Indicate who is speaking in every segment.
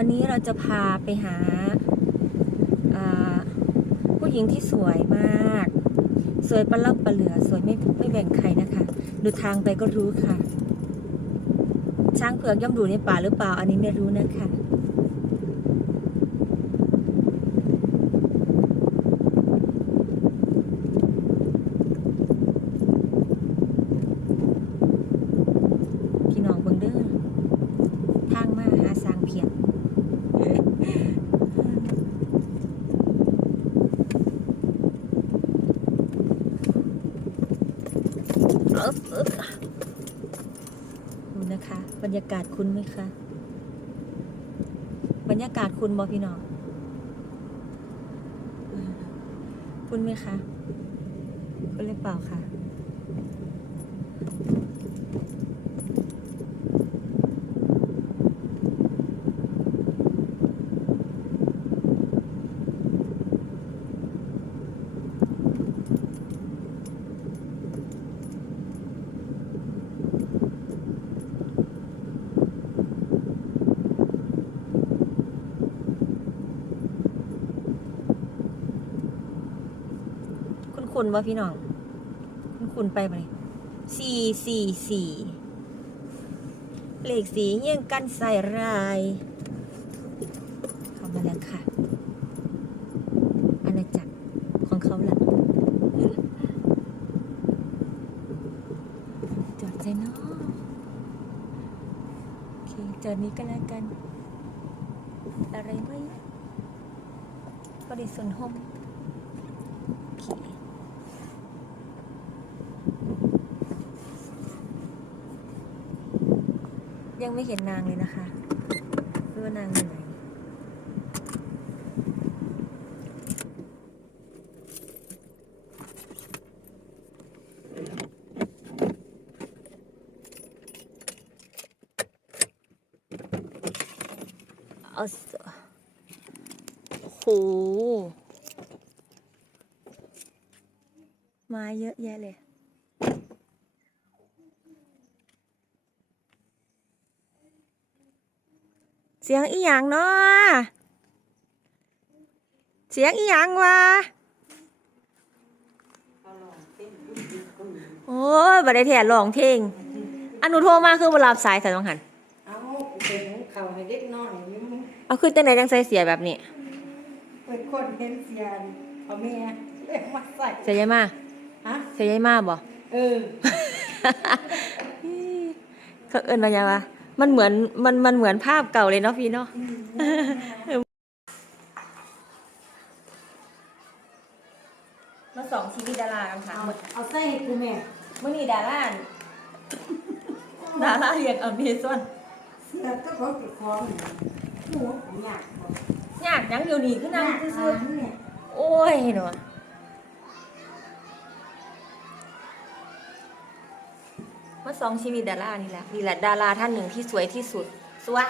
Speaker 1: วันนี้เราจะพาไปหาาผู้หญิงที่สวยมาก สวยประลับประเหลือ สวยไม่ไม่แบ่งใครนะคะ ดูทางไปก็รู้ค่ะ ช้างเผือกย่อมดูในป่าหรือเปล่า อันนี้ไม่รู้นะคะ พี่น้องเบิ่งเด้อทางมาหาสร้างเพียง เอิบเอิบดูนะคะ บ รรยากาศคุ้นไหมคะบรรยากาศคุณบอพี่น้องคุณไหมคะ คุ้นหรือเปล่าคะ คุณว่าพี่น้อง คุณคุณไปไหมสี่สี่สี่เลขสีเยี่ยงกันใส่ราย เข้ามาแล้วค่ะ อาณาจักรของเขาล่ะจอดใจเนาะโอเค จอดนี้ก็แล้วกัน อะไรไหมก็ได้ส่วนห้อง โอเค ยังไม่เห็นนางเลยนะคะไม่ว่านางอยู่ไหนเอาสโอ้โหม้เยอะแยะเลย เสียงอีหยังเนาะเสียงอีหยังวะโอ้ยบัดได้แถร้องเพลงอันหนูโทรมาคือบ่รับสายใส่ต้องหัน
Speaker 2: เอาเป็นของเขาให้เด็กน้อยนี่มึง
Speaker 1: เอาคือจังไดจังใส่เสียแบบนี้
Speaker 2: เป็นคนเห็นเสียนเอาแม่เรียกมาใส่
Speaker 1: เสียยายมา
Speaker 2: ฮะ
Speaker 1: เสียยายมาบ่
Speaker 2: เออ
Speaker 1: เขาเอิ้นว่าหยังวะ มันเหมือนมันมันเหมือนภาพเก่าเลยเนาะพี่เนาะมาสองชีวิตดารากันค่ะ
Speaker 2: เอาเอาใส่ให้กูแม่
Speaker 1: เมื่อนี้ดาราอั่นดาราเรียนอเมซอน
Speaker 2: เสื้อก็ของติดคอมันหนูอยากบอก
Speaker 1: ยากหยังเดี๋ยวนี้คือนั่งซื่อ
Speaker 2: ๆเนี่ย
Speaker 1: ๆโอ้ยเนาะ มาสองชีวิตดารานี่แหละนี่แหละดาราท่านหนึ่งที่สวยที่สุด สวย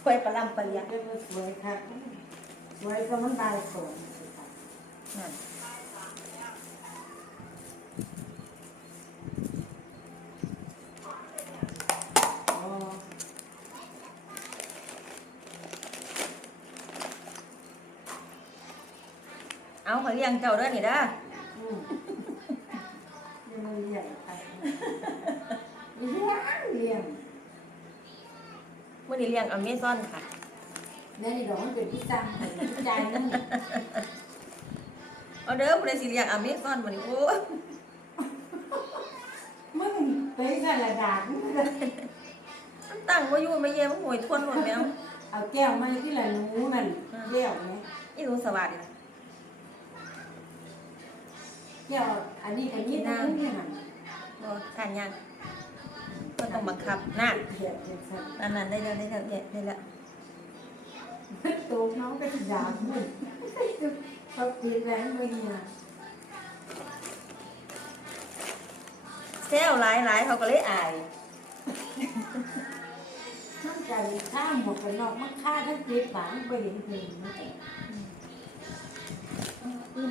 Speaker 1: สวยประลำประเลีย
Speaker 2: เรียกว่าสวยค่ะสวยก็มันได้สวย
Speaker 1: นั่น
Speaker 2: อ๋อ
Speaker 1: เอาขอเลี้ยงเจ้าด้วยนี่เด้อ
Speaker 2: เลี้ยงเมื่
Speaker 1: อนี้เลี้ยงอเมซอนค่ะ
Speaker 2: แม่นี่ดอกมันเป็นพี่จังพี่ใจนั่น
Speaker 1: เอาเด้อผู้ใดสิเลี้ยงอเมซอนมื้อนี้โอ้ย
Speaker 2: มึงไปกันละดาบมึงก็
Speaker 1: มันตั้งบ่อยู่ไม่เย่มันหวยทวนหมดแล้ว
Speaker 2: เอาแก้วมาที่ละหนูนั่นแก้วไหม
Speaker 1: อีหนูสวัสดี
Speaker 2: แก้วอันนี้อันนี้น้ำเนี่ยมัน
Speaker 1: บ่ทานยังก็ ต้องบังคับนั่น
Speaker 2: เดี๋ยวจะสั่น
Speaker 1: นั่นนั่นได้แล้วได้แล้วได้ได้แล้ว
Speaker 2: โตน้องก็จะด่ามึงเขาตีแรงมึงเนี่ย
Speaker 1: เซลหลายหลายเขาก็เลยอาย
Speaker 2: มันใจข้ามหมดกันนอกมันฆ่าทั้งเจ็บปางไปเห็นเพลงมันแต่อืม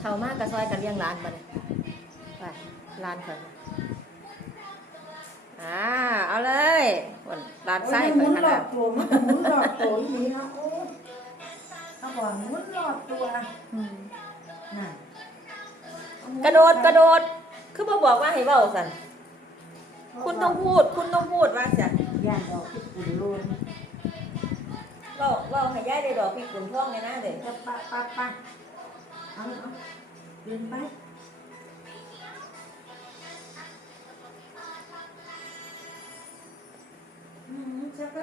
Speaker 2: เท่า
Speaker 3: มา
Speaker 2: กกับ
Speaker 1: ซอยกันเลี้ยงร้านมาเลยไปร้านเพิ่นอ่าเอาเลยร้านไส้
Speaker 2: โอ้ย
Speaker 1: เพิ่
Speaker 2: หมุ
Speaker 1: นขนาด
Speaker 2: ตัวมันก็หมุนรอบตัวอีหลีเนะโอ้เขาบอกหมุนรอบตัวน่ะ
Speaker 1: กระโดดกระโดด คือบ่บอกว่าให้เว้าสันคุณต้องพูด คุณต้องพูดว่าจ้ะ
Speaker 2: ย่านดอกที่ปุ่นโลน
Speaker 1: เว้าเว้าให้ยายได้ดอกพี่ขุนท่องเลยนะเด้
Speaker 2: จะปะปะปะ เอาเลยเอาเดินไปช็อืมจะไป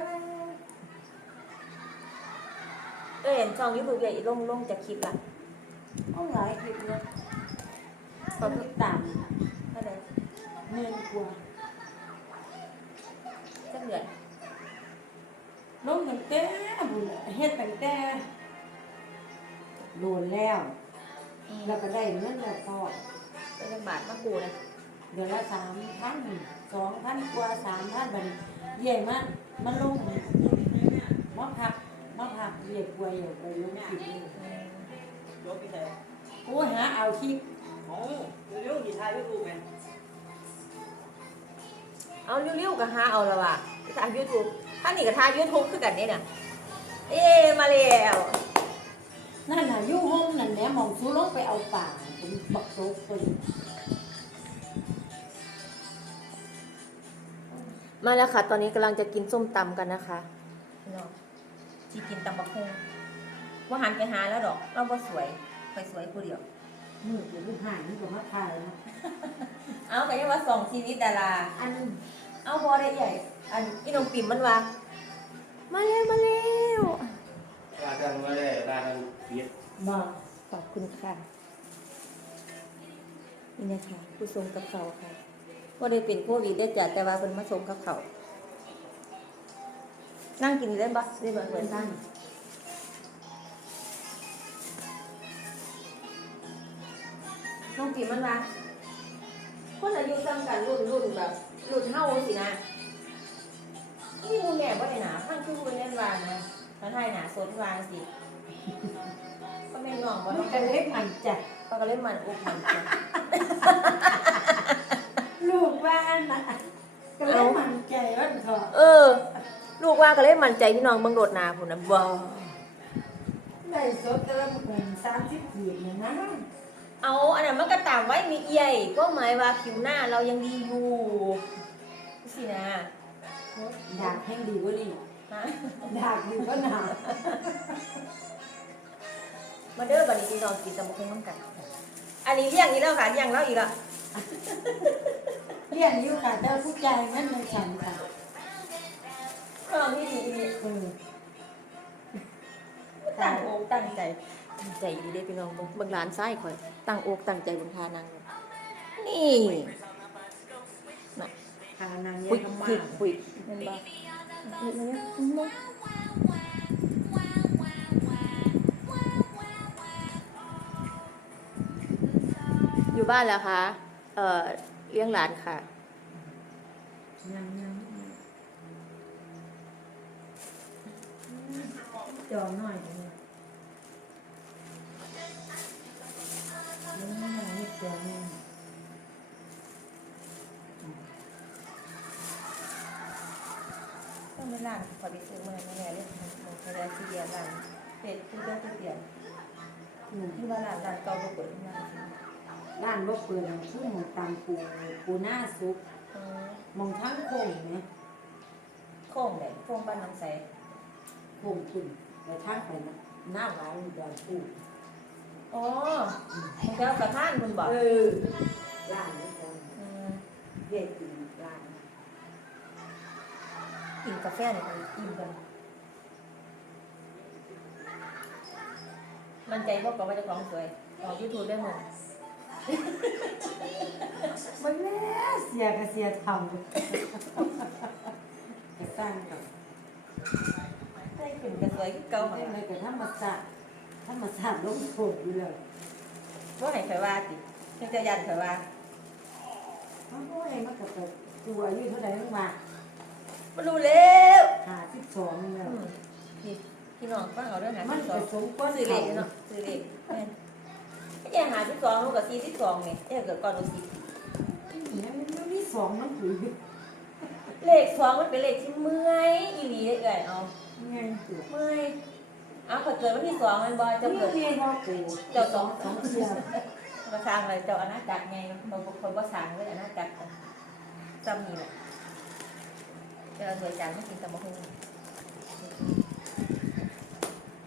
Speaker 1: เอ้ยช่องยูทูบใหญ่ลงลงจะคลิปละ
Speaker 2: เอาหลายคลิปเลย
Speaker 1: ก็
Speaker 2: ก็
Speaker 1: คื
Speaker 2: อต่
Speaker 1: เท่าใดำ
Speaker 2: เงินกว่า
Speaker 1: จักเดือน
Speaker 2: ลงตั้งแต่บุญเฮ็ดตั้งแต่โดนแล้ว แล้วก็ได้เงินแล้วพอ
Speaker 1: เป็นจังบาทมากูนะ
Speaker 2: เดือนละสามพันสองพันกว่าสามพันบัดนเย่มากมันลงมาพักมาพักเรียกป่วยอยู่ไปลงคลิปนี่
Speaker 3: ยกไปใส่
Speaker 2: โอ้ยหาเอาคลิป
Speaker 3: โอ้เร็วๆกี่ทายยูทูบไง
Speaker 1: เอาเร็วๆก็หาเอาละว่ะทางยูทูบถ้านี่ก็ทางยูทูบคือกันนี่น่ะเอ๊มาแล้ว
Speaker 2: นั่นน่ะอยู่ห้องนั่นแหละหมองสู้ลงไปเอาป่าผมบักโตกตัวนี้
Speaker 1: มาแล้วค่ะ ตอนนี้กำลังจะกินส้มตำกันนะคะพี่น้องที่กินตำบักฮงว่าหันไปหาแล้วดอก เราบ่สวยไปสวยผู้เดียว
Speaker 2: มือเดี๋ยวลูกหายนี่ก็มาถ่ายนะ
Speaker 1: เอาแต่ยังว่าสองชีวิตดารา
Speaker 2: อัน
Speaker 1: เอาบอได้ใหญ่ อันอีน้องปิ่มมันว่ามาแล้วมาแล้ว
Speaker 4: ร้านกันมาเลยร้านกันปิด
Speaker 2: บอก
Speaker 1: ขอบคุณค่ะ นี่นะคะผู้ทรงกับเขาค่ะว่าได้เป็นโควิดได้จัดแต่ว่าเป็นมาทรงกับเขานั่งกินได้ปะได้ปะเหมือนท่านน้องปิ่มมันว่าคนอายุซ้ำกันรุ่นรุ่นแบบรุ่นเฮาสินะนี่มูแม่ว่าได้หนาท่านคือมูเล่นวานนะ ท่านให้หนาสดวานสิก็แม่นน้องว่า
Speaker 2: มั
Speaker 1: ต้
Speaker 2: น
Speaker 1: อง
Speaker 2: ก็เล็กมันจ้ะ
Speaker 1: เขาก็เล่นมันอุกมันจ้ะ
Speaker 2: ลูกว่านะก็เล็กมันใจว่าเถอะ
Speaker 1: เออ ลูกว่าก็เล่นมันใจพี่น้องเบิ่งโดดหนาพุ่นนะบ่
Speaker 2: ได้สดแต่ละคนสามสิบขีดเนี่ยนะ
Speaker 1: เอาอันนั้นมันก็ตามไว้มีเอียยก็หมายว่าผิวหน้าเรายังดีอยู่สินะ
Speaker 2: อยากให้ดีกว่านี่
Speaker 1: ฮะ
Speaker 2: อยากดีก็หนา
Speaker 1: มาเด้อบัดนี้พี่น้องกินตะมกคงน้ำกัน อันนี้เลี้ยงอีกแล้วค่ะเลี้ยงแล้วอีกแล้ว
Speaker 2: เรียนอยู่ค่ะแต่ผู้ใจมันมันฉันค่ะ
Speaker 1: ก็ลองที่ดีอีก
Speaker 2: เออ
Speaker 1: ตั้งอกตั้งใจตั้งใจดีเด้อพี่น้องเบิ่งเบิ่งหลานซ้ายข่อย ตั้งอกตั้งใจเบิ่งทานางนี่
Speaker 2: ทางนาง
Speaker 1: ปุ
Speaker 2: ยั
Speaker 1: ย
Speaker 2: ง
Speaker 1: ปุย
Speaker 2: มา
Speaker 1: ปุยเห็นบ่เห็นไหม อยู่บ้านแล้วคะเอ่อเลี้ยงหลานค่ะ
Speaker 2: ยังยังจอหน่อย
Speaker 1: ต้องเป็นร้านขอไปซื้อมาแน่ๆเลยมันเคยได้ที่เดียวร้านเป็ดคือได้ที่เดียว
Speaker 2: อืม
Speaker 1: ที่ว่าร้านร้านเก่าบ่เปิดที่ร้าน
Speaker 2: บ้านบ่เปิดแล้วคือหมูตามปูปูหน้าซุป
Speaker 1: อเออ
Speaker 2: มองทั้งโค้งเนี่ย
Speaker 1: โค้งเลยโค้งบ้านน้องใส
Speaker 2: โค้งขึ้นแต่ทางไปนะหน้าหวานดอนปู
Speaker 1: อ๋อมันจะกระท่านคุณบอก
Speaker 2: เออร้านนี้จัง
Speaker 1: อืม
Speaker 2: เด็กกินร้าน
Speaker 1: กินกาแฟเนี่ยมันอิ่มกันมันใจพวกกับว่าเจะของสวยออกยูทูบได้หมด
Speaker 2: มันแม่เสียก็เสียทำก็สร้างกับ
Speaker 1: ได้ขึ้นกันสวยคือเก่า
Speaker 2: เก่า
Speaker 1: หมด
Speaker 2: อะไรกับธรรมศาสตร์ธรรมศาสตร์ลงโทษอยู่เลย
Speaker 1: ก็ให้ใครว่าติยังจะยันใครว่า
Speaker 2: มันโอ้ยมันก็ตัวตัวอายุเท่าไหร่ตั้งว่า
Speaker 1: ไม่รู้แล้ว
Speaker 2: ห้าสิบสองแล้ว
Speaker 1: อืมพี่พี่น้องฟังเอาเรื่องหา
Speaker 2: มัน
Speaker 1: สิบส
Speaker 2: ก็
Speaker 1: อง
Speaker 2: สมควร
Speaker 1: ซื้อเลขเนาะซื้อเลขแม่นไอ้แย่หาสิบสองลูกกับสี่สิบสองเนี่ยไอ้เกิดก่อนลูกสี่
Speaker 2: เนี่ยมันมันมีสองมันถือ
Speaker 1: เลขสองมันเป็นเลขที่เมื่อยอีหลีเลยเอ่ยเอา
Speaker 2: ไงตัว
Speaker 1: เมื่อยเอาเกิดวันที่สองมันบอย
Speaker 2: จะ
Speaker 1: จะ
Speaker 2: เกิ
Speaker 1: เกิ
Speaker 2: ด
Speaker 1: ด
Speaker 2: เรียนว่ากู
Speaker 1: เจ้าสอง
Speaker 2: สองเสีย
Speaker 1: มาสร้างอะไรเจ้าอาณาจักรไงบางคนก็สร้างเลยอาณาจักรกันจำนี่แหละ เจ้าสวยจังไม่กินตะมะฮุ่ง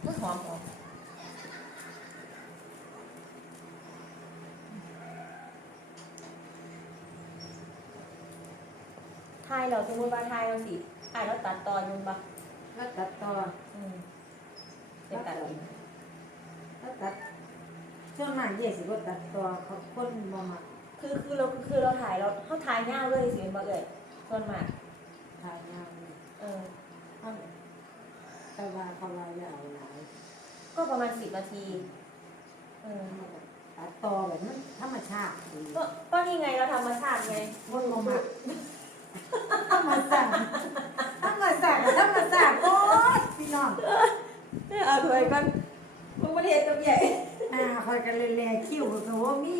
Speaker 1: มันหอมหอมทายเราสมมติว่าทายเราสิอ่านแล้วตัดตอนมันปะ
Speaker 2: แล้วตัดต่อ
Speaker 1: อืมเป็นตัดเอง
Speaker 2: แล้วตัดช่วงนั้นเย่สิว่าตัดต่อเขาคนมามา
Speaker 1: คือคือเราคือเราถ่ายเราเขาถ่ายยาวเลยสิมาเอ่ยส่วนมาก
Speaker 2: ถ่ายงาน
Speaker 1: เออ
Speaker 2: เขาแต่ว่าเขาลายยาวหลาย
Speaker 1: ก็ประมาณสิบนาที เออ
Speaker 2: ตัดต่อแบบมันธรรมชาติดี
Speaker 1: ก็ก็นี่ไงเราธรรมชาติไง
Speaker 2: คนมามาธรรมชาติธรรมชาติธรรมชาติโอ๊ยพี่น้อง
Speaker 1: เอาถอยกันมึงประเทศตัวใหญ่
Speaker 2: อ่าคอยกันเลยแลคิ้วก็ว่ามี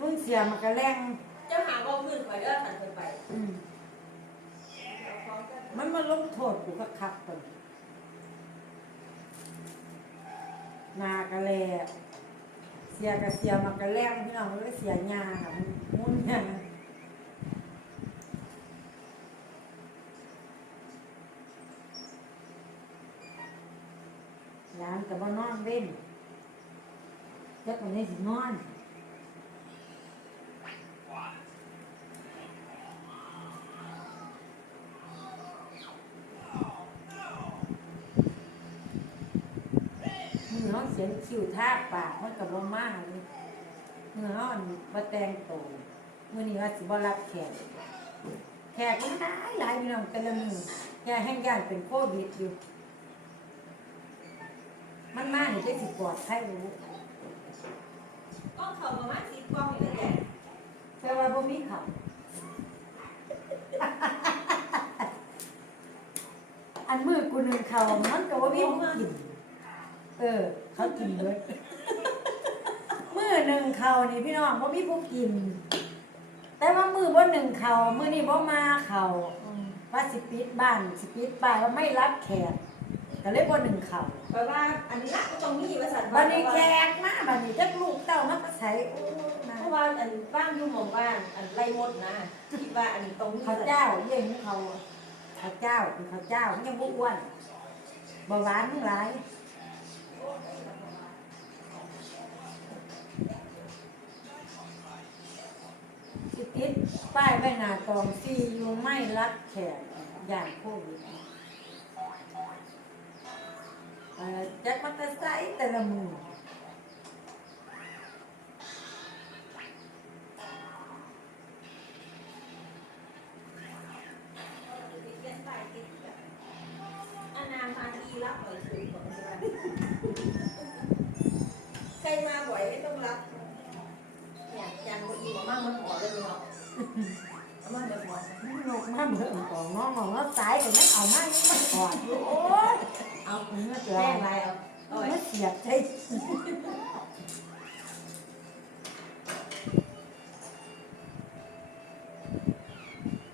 Speaker 2: มึงเสียมากระแรง
Speaker 1: จะหาว่าพื้นไปเด้อหันไปไป
Speaker 2: อืมมันมาลงโทษกูก็คักตันนากระแลเสียกระเสียมากระแรงพี่น้องเลยเสียยาค่ะมันมุนยาร้านกับว่านอนเล่นเจ้าคนนี้สินอน มือ เขาเสียงคิวท่าปากมันกับบ่มากเลยมือเขาอันมาแต่งตัวมือนี้ว่าสิบ่รับแขกแขกมันหลายหลายพี่น้องแต่ละมือแค่แห้งย่านเป็นโควิดอยู่มันมานี่จะสิปลอดภัยรู้
Speaker 1: ก็เขาประมาณสิบกล้องอยู่แล้วแหละ
Speaker 2: แต่ว่าบ่มีเขาอันมือกูหนึ่งเขามันก็ว่ามีผู้กิน เออ เขากินเลยมือหนึ่งเขานี่พี่น้องว่ามีผู้กิน แต่ว่ามือว่าหนึ่งเขามือนี่ว่ามาเขาว่าสิปิดบ้านสิปิดป้ายว่าไม่รับแขกก็เลยว่าหนึ่งเขา
Speaker 1: แปลว่าอันนี้ก็ต้องมีบริษัท
Speaker 2: บันนี้แขกมาบันนี้จักลูกเต้ามาก็ใส่โอ้นะ
Speaker 1: เพราะว่าอันบ้านอยู่หมู่บ้านอันไรมดนะคิดว่าอันนี้ต้องมี
Speaker 2: ข้าวเจ้าเยี่ยงของเขาข้าวเจ้าเป็นข้าวเจ้ามันยังบ่อ้วนเบาหวานทั้งหลาย สิติดป้ายใบหน้ากองซีอยู่ไม่รับแขกอย่างโควิดเอ่อจักมัตไซค์แต่ละมือ
Speaker 1: เนาะเอามาเดี๋ยวหัว
Speaker 2: มันนกมาเบิ่งของน้องของเราสายแต่ไมันเอามายังมันกอดอยู่โอ้ย
Speaker 1: เอา
Speaker 2: มันมาเจอ
Speaker 1: แป้งอะไรเอาเอาไว้
Speaker 2: มันเสียบใจ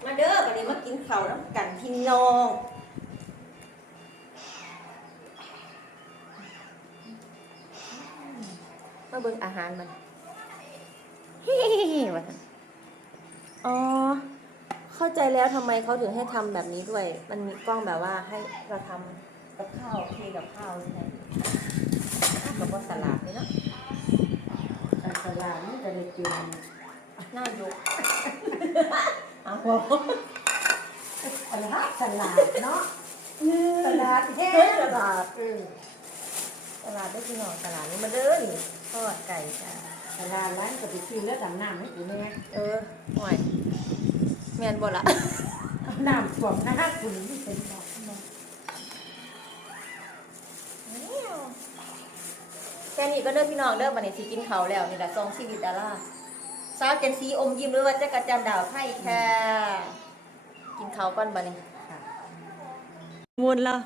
Speaker 1: มาเด้อวันนี้มากินข้าวแล้วกันพี่น้องมาเบิ่งอาหารมันว่าซั่น อ๋อ เข้าใจแล้วทำไมเขาถึงให้ทำแบบนี้ด้วย มันมีกล้องแบบว่าให้เราทำกับข้าวเทกับข้าวใช่ไหมกับว่าสลัดเลยเนาะ
Speaker 2: แต่ตลาดมันจะได้กิน
Speaker 1: หน้ายกเอา
Speaker 2: ตลาดตลาดเนาะตลาดแห้งตลาดเออ
Speaker 1: ตลาดได้พี่น้องตลาดนี้มาเด้อนี่ทอดไก่จ้า
Speaker 2: ตลาดร้านก็ไปกินแล้วดำน้ำให้กูแม่
Speaker 1: เออห่วยแมนบ่ละ
Speaker 2: เอาน้ำท่วมหน้าคุณนี่เป็นบอกเนาะ
Speaker 1: แค่นี้ก็เด้อพี่น้องเด้อบัดนี้สิกินข้าวแล้วนี่แหละซองชีวิตดาราสาวเจนสีอมยิ้มหรือว่าจักรจันทร์ดาวไทยค่ะ กินข้าวก่อนบัดนี้
Speaker 2: ค่ะ
Speaker 1: มุนแล้ว